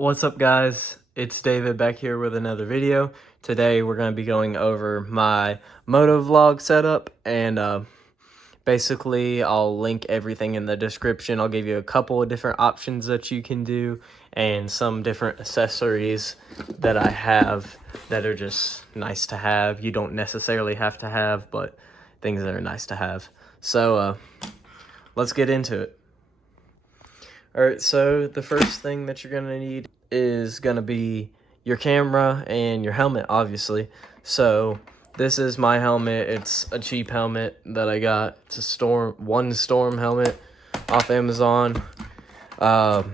What's up, guys? It's David back here with another video. Today we're going to be going over my Motovlog setup, and basically I'll link everything in the description. I'll give you a couple of different options that you can do and some different accessories that I have that are just nice to have. You don't necessarily have to have, but things that are nice to have. So let's get into it. Alright, so the first thing that you're going to need is going to be your camera and your helmet, obviously. So this is my helmet. It's a cheap helmet that I got. It's a one storm helmet off Amazon. I'll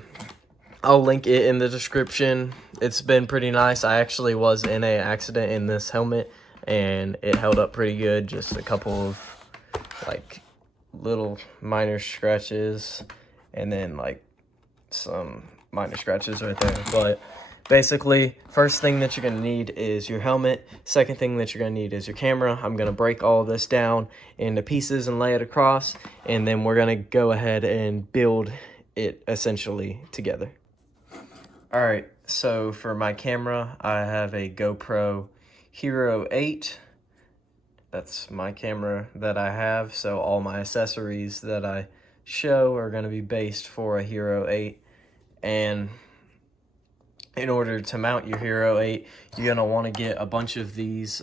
link it in the description. It's been pretty nice. I actually was in an accident in this helmet, and it held up pretty good. Just a couple of, like, little minor scratches, and then, like, some minor scratches right there. But basically, first thing that you're going to need is your helmet. Second thing that you're going to need is your camera. I'm going to break all this down into pieces and lay it across, and then we're going to go ahead and build it essentially together. Alright, so for my camera, I have a GoPro Hero 8. That's my camera that I have, so all my accessories that I show are going to be based for a Hero 8. And in order to mount your Hero 8, you're going to want to get a bunch of these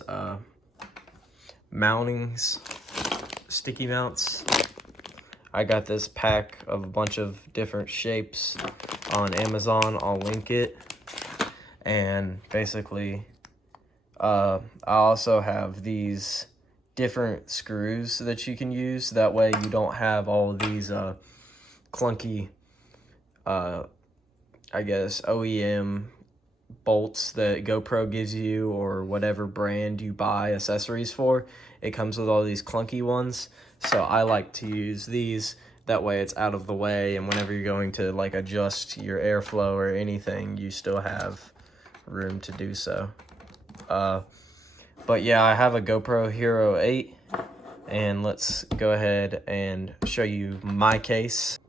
mountings, sticky mounts. I got this pack of a bunch of different shapes on Amazon. I'll link it. And basically, I also have these different screws that you can use. That way you don't have all of these clunky, I guess, OEM bolts that GoPro gives you, or whatever brand you buy accessories for. It comes with all these clunky ones. So I like to use these. That way it's out of the way, and whenever you're going to, like, adjust your airflow or anything, you still have room to do so. But yeah, I have a GoPro Hero 8, and let's go ahead and show you my case.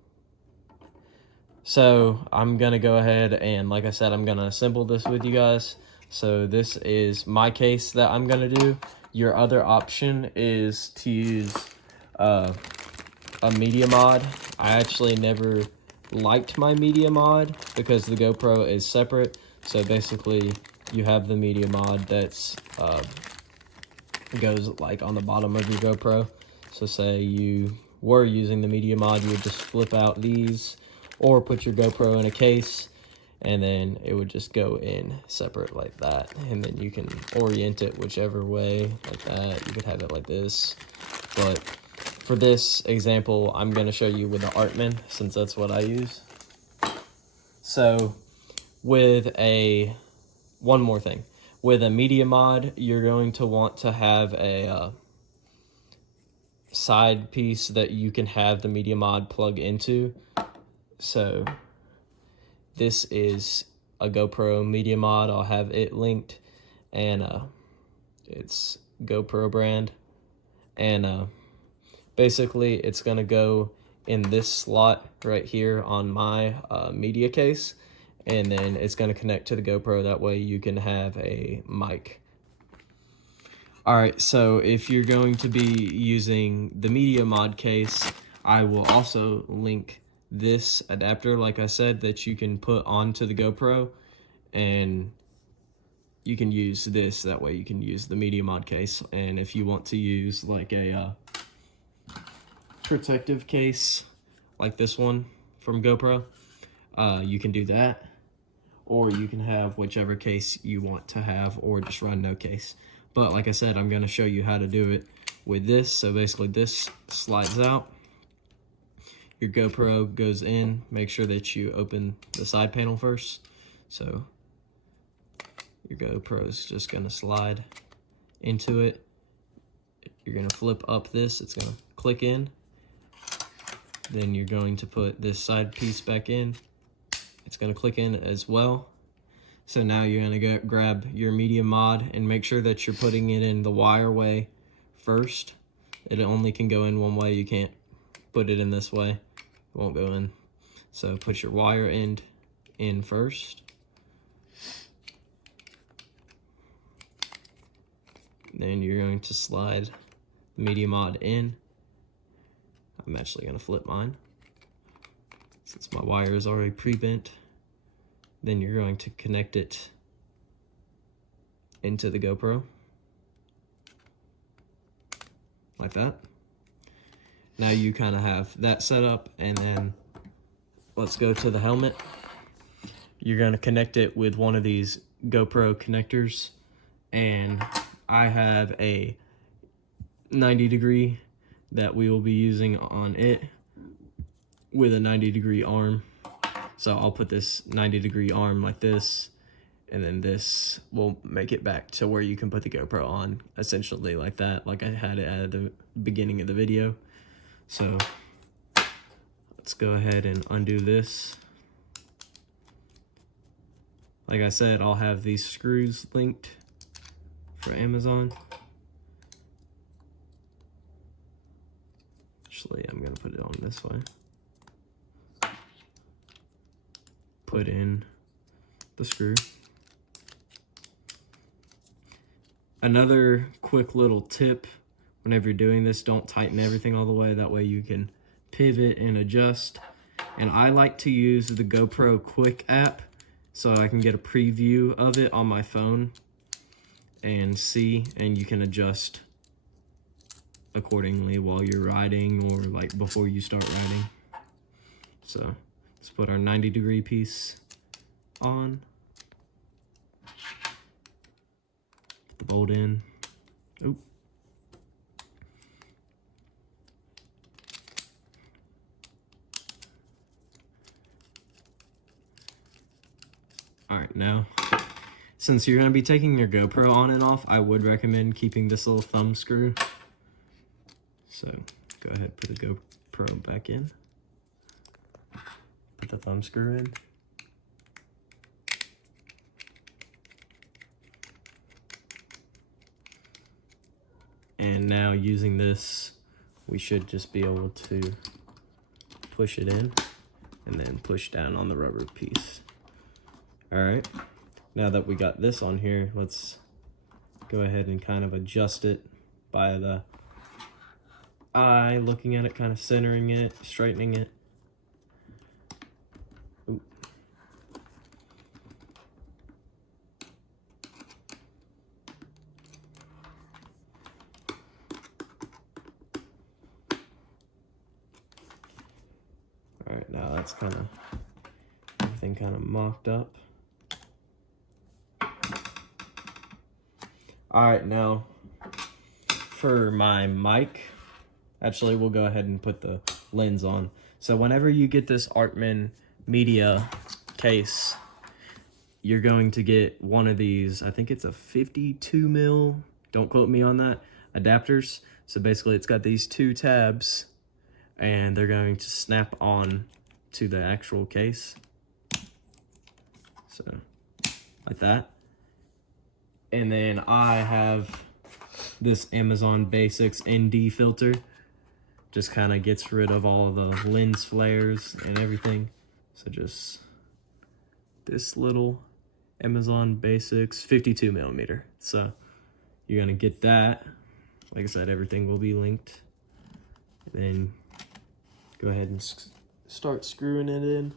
So I'm gonna go ahead and, like I said, I'm gonna assemble this with you guys. So this is my case that I'm gonna do. Your other option is to use a media mod. I actually never liked my media mod because the GoPro is separate. So basically you have the media mod that's goes like on the bottom of your GoPro. So say you were using the media mod, you would just flip out these or put your GoPro in a case, and then it would just go in separate like that. And then you can orient it whichever way, like that. You could have it like this. But for this example, I'm going to show you with the Artman, since that's what I use. So with one more thing. With a media mod, you're going to want to have a side piece that you can have the media mod plug into. So this is a GoPro media mod. I'll have it linked, and it's GoPro brand, and basically it's gonna go in this slot right here on my media case, and then it's gonna connect to the GoPro. That way you can have a mic. Alright, so if you're going to be using the media mod case, I will also link this adapter, like I said, that you can put onto the GoPro, and you can use this. That way you can use the media mod case. And if you want to use like a protective case like this one from GoPro, you can do that, or you can have whichever case you want to have, or just run no case. But like I said, I'm going to show you how to do it with this. So basically this slides out, your GoPro goes in. Make sure that you open the side panel first. So your GoPro is just going to slide into it. You're going to flip up this. It's going to click in. Then you're going to put this side piece back in. It's going to click in as well. So now you're going to go grab your media mod and make sure that you're putting it in the wire way first. It only can go in one way. You can't put it in this way. It won't go in. So put your wire end in first. Then you're going to slide the media mod in. I'm actually going to flip mine since my wire is already pre-bent. Then you're going to connect it into the GoPro like that. Now you kind of have that set up, and then let's go to the helmet. You're going to connect it with one of these GoPro connectors, and I have a 90-degree that we will be using on it with a 90-degree arm. So I'll put this 90-degree arm like this, and then this will make it back to where you can put the GoPro on, essentially like that, like I had it at the beginning of the video. So let's go ahead and undo this. Like I said, I'll have these screws linked for Amazon. Actually, I'm gonna put it on this way. Put in the screw. Another quick little tip, whenever you're doing this, don't tighten everything all the way. That way you can pivot and adjust. And I like to use the GoPro Quick app so I can get a preview of it on my phone and see, and you can adjust accordingly while you're riding or like before you start riding. So let's put our 90-degree piece on. Put the bolt in. Oop. All right, now, since you're gonna be taking your GoPro on and off, I would recommend keeping this little thumb screw. So go ahead, put the GoPro back in. Put the thumb screw in. And now using this, we should just be able to push it in and then push down on the rubber piece. All right, now that we got this on here, let's go ahead and kind of adjust it by the eye, looking at it, kind of centering it, straightening it. Ooh. All right, now that's kind of, everything kind of mocked up. All right, now for my mic, actually we'll go ahead and put the lens on. So whenever you get this Artman media case, you're going to get one of these, I think it's a 52 mil, don't quote me on that, adapters. So basically it's got these two tabs and they're going to snap on to the actual case. So like that. And then I have this Amazon Basics ND filter. Just kind of gets rid of all the lens flares and everything. So just this little Amazon Basics 52 millimeter. So you're gonna get that. Like I said, everything will be linked. Then go ahead and start screwing it in.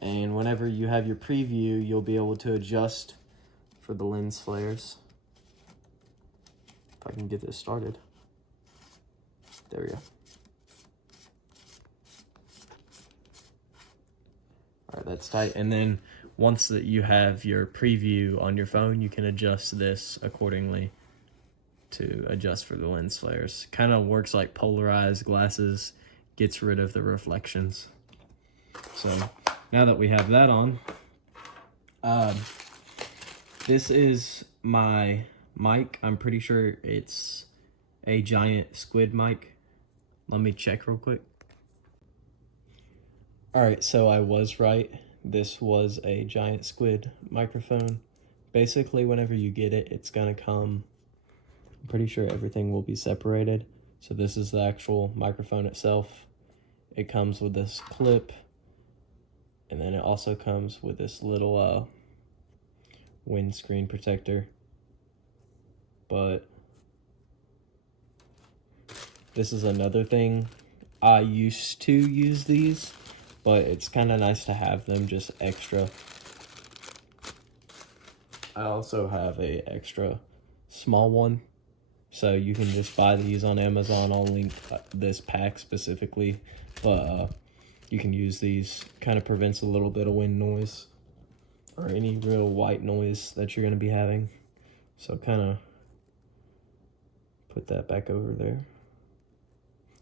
And whenever you have your preview, you'll be able to adjust for the lens flares. If I can get this started. There we go. All right, that's tight. And then once that you have your preview on your phone, you can adjust this accordingly to adjust for the lens flares. Kind of works like polarized glasses, gets rid of the reflections. So now that we have that on, this is my mic. I'm pretty sure it's a giant squid mic. Let me check real quick. All right, so I was right. This was a giant squid microphone. Basically, whenever you get it, it's gonna come, I'm pretty sure everything will be separated. So this is the actual microphone itself. It comes with this clip, and then it also comes with this little windscreen protector, but this is another thing. I used to use these, but it's kind of nice to have them just extra. I also have a extra small one, so you can just buy these on Amazon. I'll link this pack specifically, but you can use these. Kind of prevents a little bit of wind noise or any real white noise that you're going to be having. So kind of put that back over there.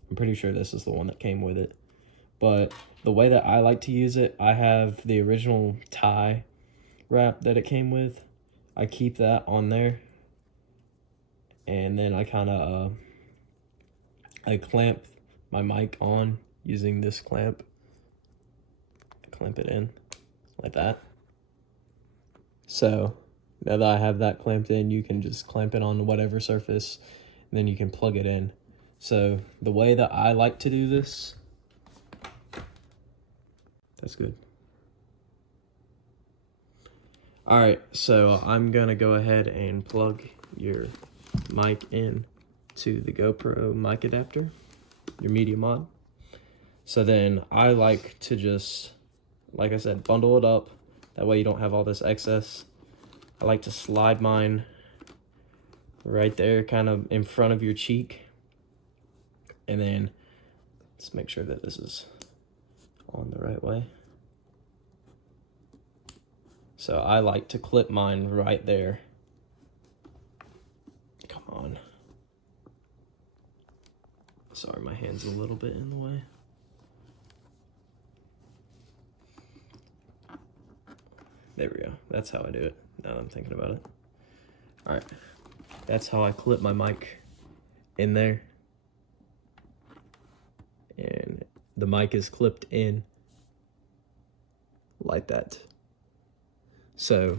I'm pretty sure this is the one that came with it. But the way that I like to use it, I have the original tie wrap that it came with. I keep that on there. And then I kind of I clamp my mic on using this clamp. Clamp it in like that. So now that I have that clamped in, you can just clamp it on whatever surface, and then you can plug it in. So the way that I like to do this, that's good. All right, so I'm gonna go ahead and plug your mic in to the GoPro mic adapter, your media mod. So then I like to just, like I said, bundle it up. That way you don't have all this excess. I like to slide mine right there, kind of in front of your cheek. And then let's make sure that this is on the right way. So I like to clip mine right there. Come on. Sorry, my hand's a little bit in the way. There we go. That's how I do it, now that I'm thinking about it. All right. That's how I clip my mic in there. And the mic is clipped in like that. So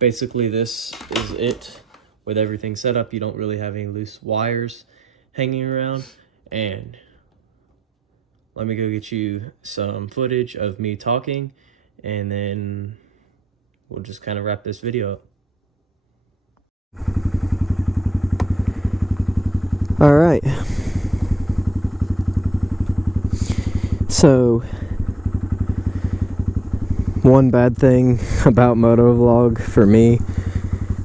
basically this is it with everything set up. You don't really have any loose wires hanging around. And let me go get you some footage of me talking, and then we'll just kind of wrap this video up. All right. So, one bad thing about Motovlog for me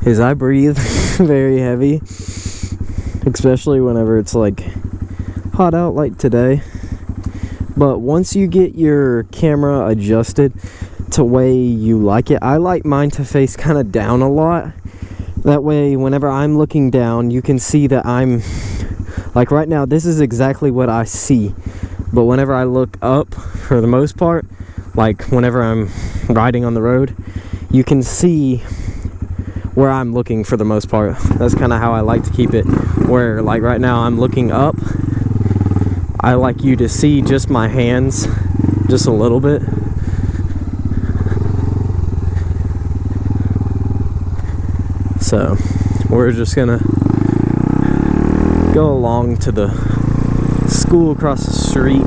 is I breathe very heavy, especially whenever it's like hot out like today. But once you get your camera adjusted to way you like it, I like mine to face kind of down a lot. That way, whenever I'm looking down, you can see that I'm, like right now, this is exactly what I see. But whenever I look up, for the most part, like whenever I'm riding on the road, you can see where I'm looking for the most part. That's kind of how I like to keep it, where like right now I'm looking up. I like you to see just my hands, just a little bit. So we're just gonna go along to the school across the street.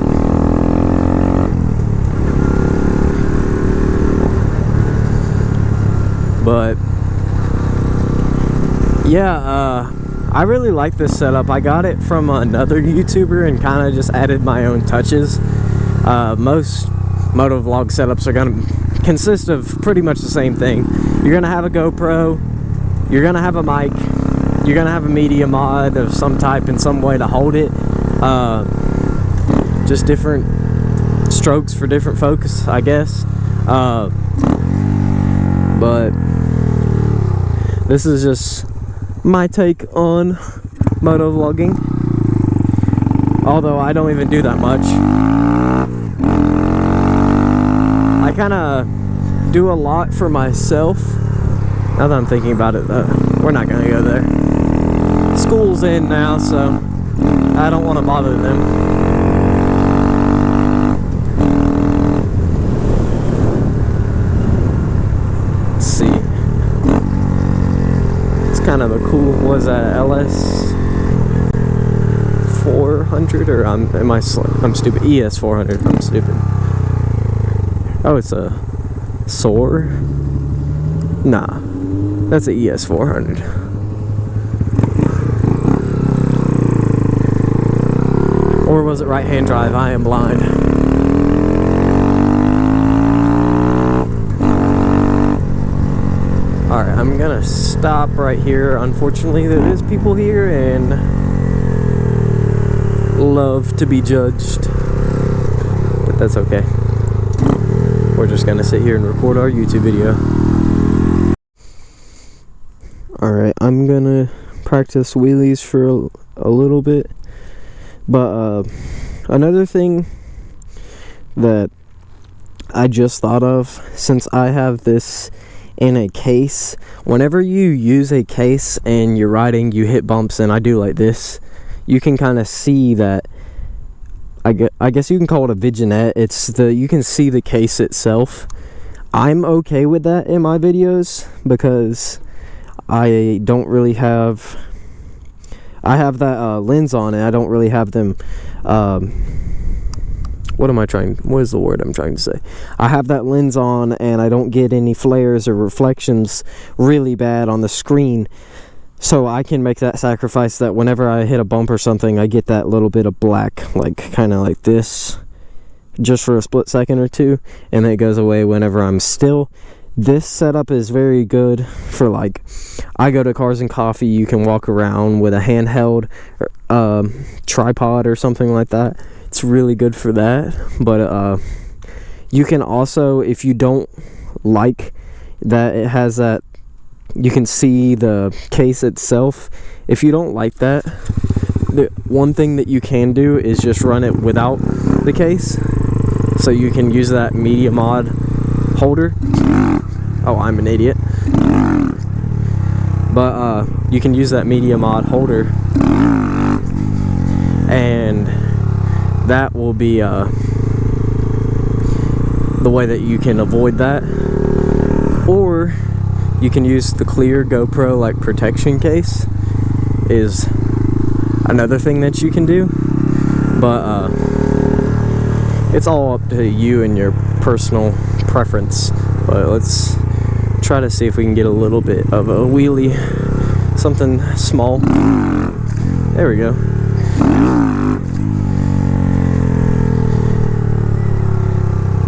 But yeah, I really like this setup. I got it from another YouTuber and kind of just added my own touches. Most motovlog setups are going to consist of pretty much the same thing. You're going to have a GoPro, you're going to have a mic, you're going to have a media mod of some type in some way to hold it. Just different strokes for different focus, I guess. But this is just my take on motovlogging, although I don't even do that much. I kind of do a lot for myself. Now that I'm thinking about it, we're not gonna go there. School's in now, so I don't want to bother them. Let's see. Kind of a cool, was that LS 400 or I'm stupid, ES 400, I'm stupid. Oh, it's a SOAR. Nah, that's an ES400. Or was it right-hand drive? I am blind. Alright, I'm gonna stop right here. Unfortunately, there is people here and love to be judged. But that's okay. We're just gonna sit here and record our YouTube video. Alright, I'm gonna practice wheelies for a little bit. But another thing that I just thought of, since I have this in a case, whenever you use a case and you're riding, you hit bumps, and I do like this, you can kind of see that, I guess you can call it a vignette. You can see the case itself. I'm okay with that in my videos because I don't really have, I have that lens on it. I don't really have them, what is the word I'm trying to say? I have that lens on and I don't get any flares or reflections really bad on the screen. So I can make that sacrifice that whenever I hit a bump or something, I get that little bit of black, like kind of like this, just for a split second or two, and then it goes away whenever I'm still. This setup is very good for, like, I go to Cars and Coffee, you can walk around with a handheld tripod or something like that. It's really good for that. But you can also, if you don't like that it has that, you can see the case itself, if you don't like that, the one thing that you can do is just run it without the case, so you can use that media mod holder. Oh, I'm an idiot. But you can use that media mod holder, and that will be the way that you can avoid that. Or you can use the clear GoPro like protection case, is another thing that you can do. But it's all up to you and your personal preference. But let's try to see if we can get a little bit of a wheelie, something small. There we go.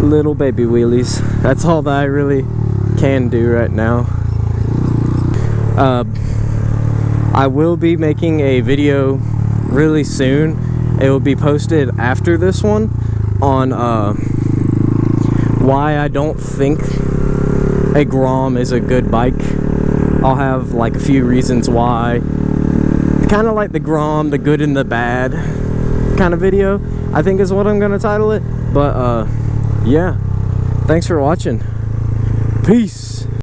Little baby wheelies. That's all that I really can do right now. I will be making a video really soon. It will be posted after this one on why I don't think a Grom is a good bike. I'll have like a few reasons why. Kind of like the Grom, the good and the bad kind of video, I think is what I'm gonna title it. But yeah, thanks for watching. Peace.